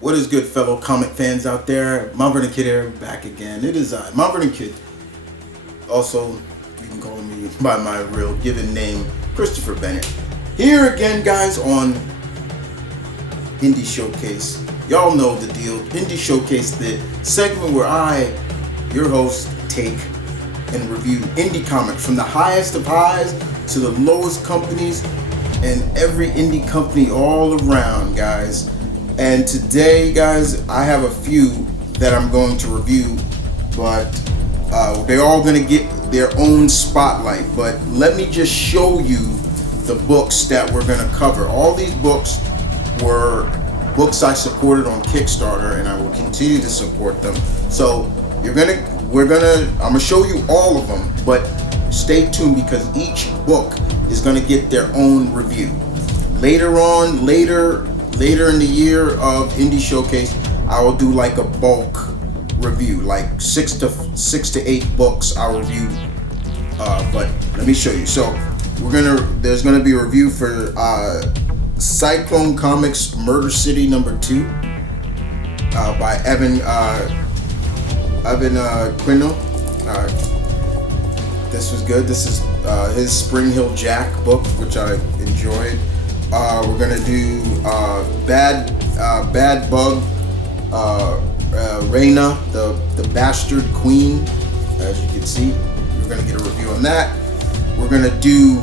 What is good, fellow comic fans out there? M.V.K here, back again. It is M.V.K. Also, you can call me by my real given name, Christopher Bennett. Here again, guys, on Indie Showcase. Y'all know the deal. Indie Showcase, the segment where I, your host, take and review indie comics from the highest of highs to the lowest companies and every indie company all around, guys. And today, guys, I have a few that I'm going to review, but they're all going to get their own spotlight. But let me just show you the books that we're going to cover. All these books were books I supported on Kickstarter, and I will continue to support them. So I'm gonna show you all of them, but stay tuned because each book is going to get their own review. Later in the year of Indie Showcase, I will do like a bulk review, like six to eight books I'll review. But let me show you. So there's gonna be a review for Cyclone Comics Murder City #2 by Evan Quino. This was good. This is his Spring Hill Jack book, which I enjoyed. We're gonna do Bad Bug, Reina, the Bastard Queen. As you can see, we're gonna get a review on that. We're gonna do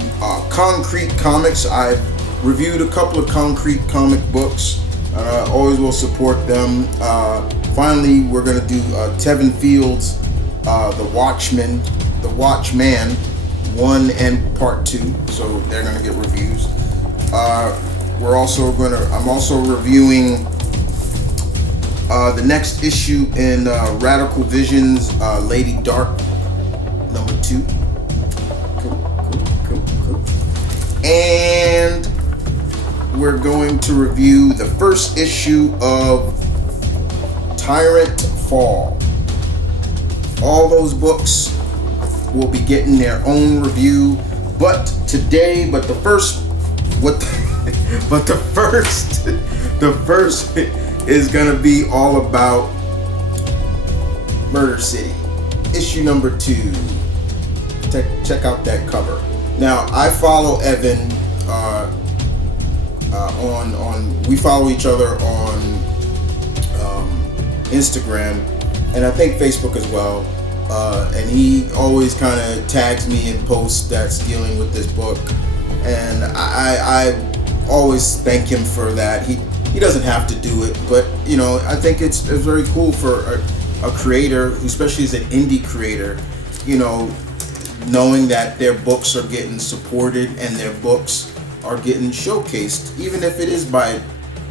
Concrete Comics. I've reviewed a couple of Concrete comic books. Always will support them. Finally, we're gonna do Tevin Fields, The Watchman 1 and Part 2. So they're gonna get reviews. I'm also reviewing the next issue in Radical Visions, Lady Dark #2. Cool. And we're going to review the first issue of Tyrant Fall. All those books will be getting their own review, but the first is gonna be all about Murder City, issue #2. Check out that cover. Now, I follow Evan we follow each other on Instagram, and I think Facebook as well. And he always kind of tags me in posts that's dealing with this book, and I always thank him for that. He doesn't have to do it, but I think it's very cool for a creator, especially as an indie creator, knowing that their books are getting supported and their books are getting showcased, even if it is by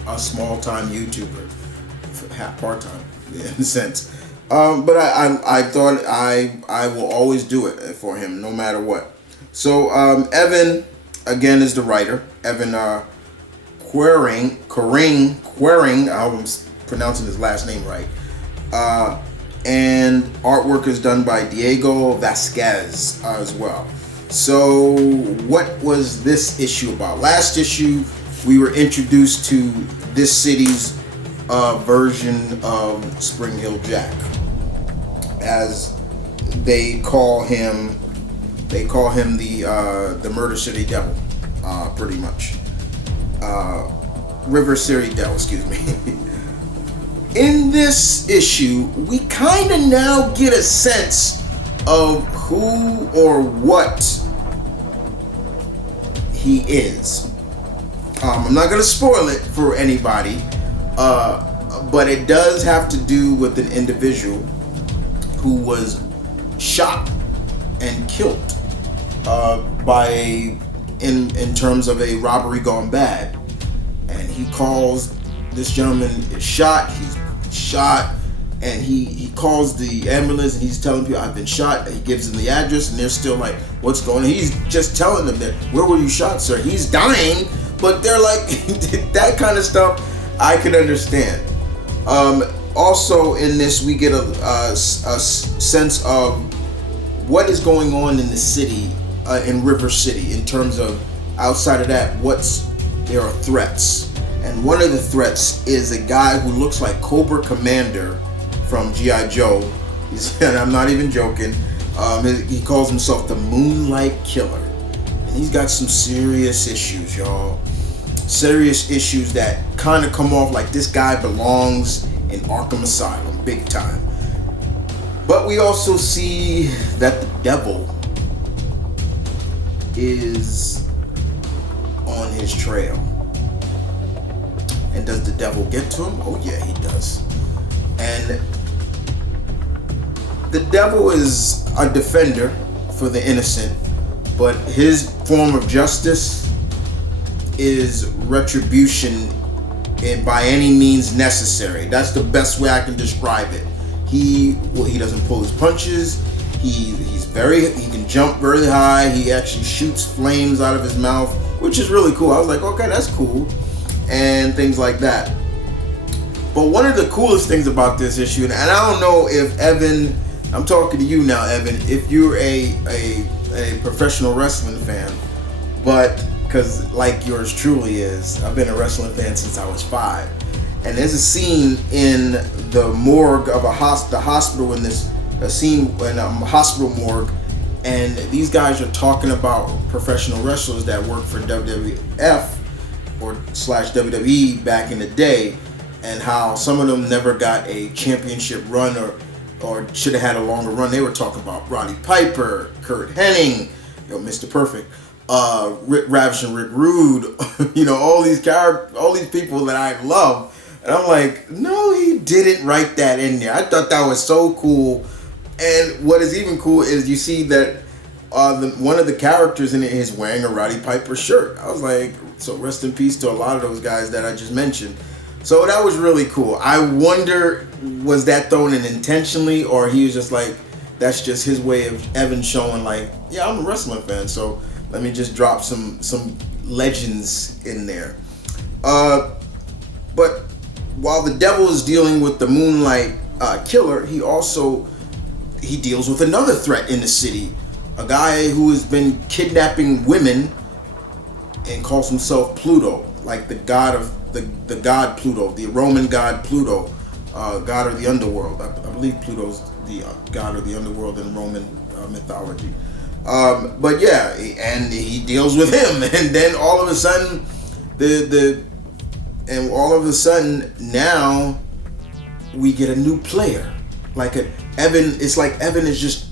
a small-time YouTuber, part-time in a sense. But I thought I will always do it for him, no matter what. So Evan, again, is the writer. Evan Quiring, I hope I'm pronouncing his last name right. And artwork is done by Diego Vasquez as well. So what was this issue about? Last issue, we were introduced to this city's version of Spring Hill Jack, as they call him the Murder City Devil, pretty much. River City Devil, excuse me. In this issue, we kind of now get a sense of who or what he is. I'm not going to spoil it for anybody, but it does have to do with an individual who was shot and killed in terms of a robbery gone bad. And he calls this gentleman is shot. He's shot, and he calls the ambulance, and he's telling people, I've been shot. He gives them the address, and they're still like, what's going on? He's just telling them that, where were you shot, sir? He's dying, but they're like, that kind of stuff I can understand. Also in this, we get a sense of what is going on in the city, in River City, in terms of outside of that, what's there are threats. And one of the threats is a guy who looks like Cobra Commander from G.I. Joe. And I'm not even joking. He calls himself the Moonlight Killer. And he's got some serious issues, y'all. Serious issues that kind of come off like this guy belongs in Arkham Asylum, big time. But we also see that the devil is on his trail. And does the devil get to him? Oh yeah, he does. And the devil is a defender for the innocent, but his form of justice is retribution by any means necessary. That's the best way I can describe it. He doesn't pull his punches. He can jump very high. He actually shoots flames out of his mouth, which is really cool. I was like, okay, that's cool, and things like that. But one of the coolest things about this issue, and I don't know if Evan, I'm talking to you now, Evan, if you're a professional wrestling fan, but because like yours truly is, I've been a wrestling fan since I was 5. And there's a scene in the morgue of the hospital in this scene in a hospital morgue, and these guys are talking about professional wrestlers that work for WWF or /WWE back in the day, and how some of them never got a championship run or should have had a longer run. They were talking about Roddy Piper, Kurt Hennig, Mr. Perfect, Ravishing Rick Rude, all these people that I love. And I'm like, no, he didn't write that in there. I thought that was so cool. And what is even cool is you see that one of the characters in it is wearing a Roddy Piper shirt. I was like, so rest in peace to a lot of those guys that I just mentioned. So that was really cool. I wonder, was that thrown in intentionally, or he was just like, that's just his way of Evan showing like, yeah, I'm a wrestling fan, so let me just drop some legends in there. But while the devil is dealing with the Moonlight Killer, he deals with another threat in the city. A guy who has been kidnapping women and calls himself Pluto, like the god Pluto, the Roman god Pluto, god of the underworld. I believe Pluto's the god of the underworld in Roman mythology. But yeah, and he deals with him, and then all of a sudden, now we get a new player. It's like Evan is just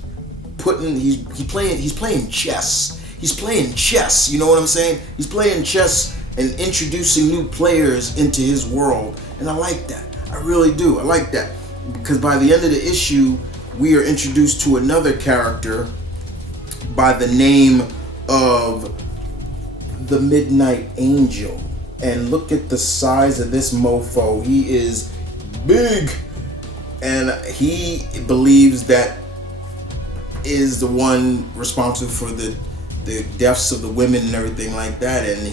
he's playing chess. He's playing chess, you know what I'm saying? He's playing chess and introducing new players into his world. And I like that. I really do. I like that. Because by the end of the issue, we are introduced to another character by the name of the Midnight Angel. And look at the size of this mofo. He is big. And he believes that is the one responsible for the deaths of the women and everything like that. And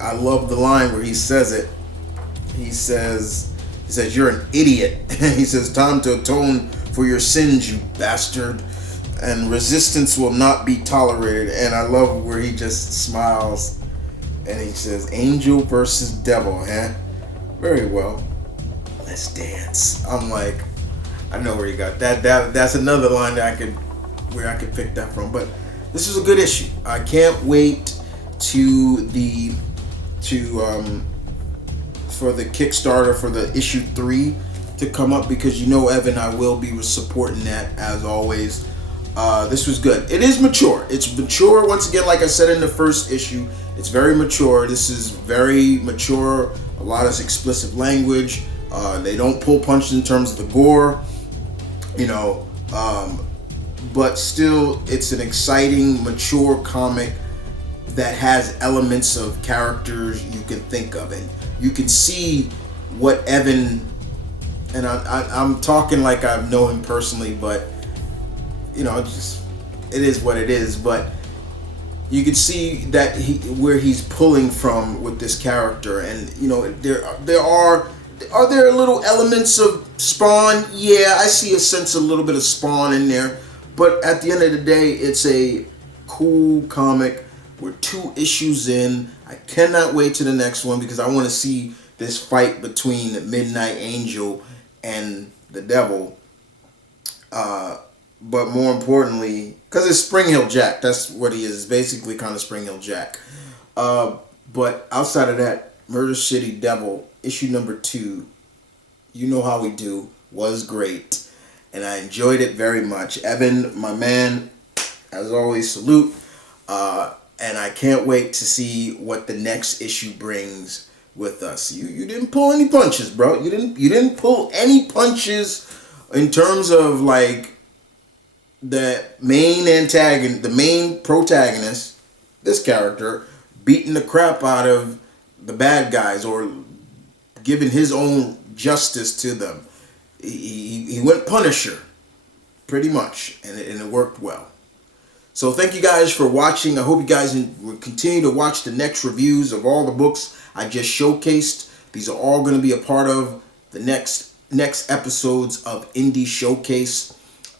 I love the line where he says it. He says, you're an idiot. He says, time to atone for your sins, you bastard. And resistance will not be tolerated. And I love where he just smiles and he says, angel versus devil, huh? Very well. Let's dance. I'm like, I know where you got that. That's another line that I could pick that from. But this is a good issue. I can't wait for the Kickstarter for the issue 3 to come up, because Evan, I will be supporting that as always. This was good. It is mature. It's mature once again, like I said in the first issue. It's very mature. This is very mature. A lot of explicit language. They don't pull punches in terms of the gore, but still, it's an exciting, mature comic that has elements of characters you can think of, and you can see what Evan, and I'm talking like I know him personally, but it is what it is. But you can see that where he's pulling from with this character, and are there little elements of Spawn? Yeah, I see a little bit of Spawn in there, but at the end of the day, it's a cool comic We're 2 issues in. I cannot wait to the next one because I want to see this fight between Midnight Angel and the Devil. But more importantly, because it's Spring Hill Jack. That's what he is. It's basically kind of Spring Hill Jack. But outside of that, Murder City Devil, issue number 2, you know how we do, was great. And I enjoyed it very much. Evan, my man, as always, salute. And I can't wait to see what the next issue brings with us. You didn't pull any punches, bro. You didn't pull any punches in terms of like the main protagonist, this character, beating the crap out of the bad guys or giving his own justice to them. He went Punisher, pretty much, and it worked well. So thank you guys for watching. I hope you guys will continue to watch the next reviews of all the books I just showcased. These are all going to be a part of the next episodes of Indie Showcase.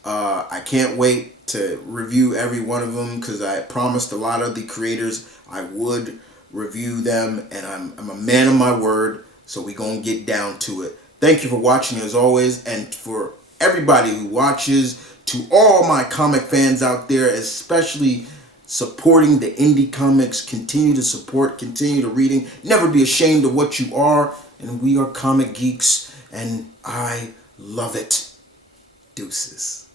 I can't wait to review every one of them because I promised a lot of the creators I would review them, and I'm a man of my word, so we're going to get down to it. Thank you for watching as always, and for everybody who watches, to all my comic fans out there, especially supporting the indie comics. Continue to support, continue to reading. Never be ashamed of what you are, and we are comic geeks, and I love it. Deuces.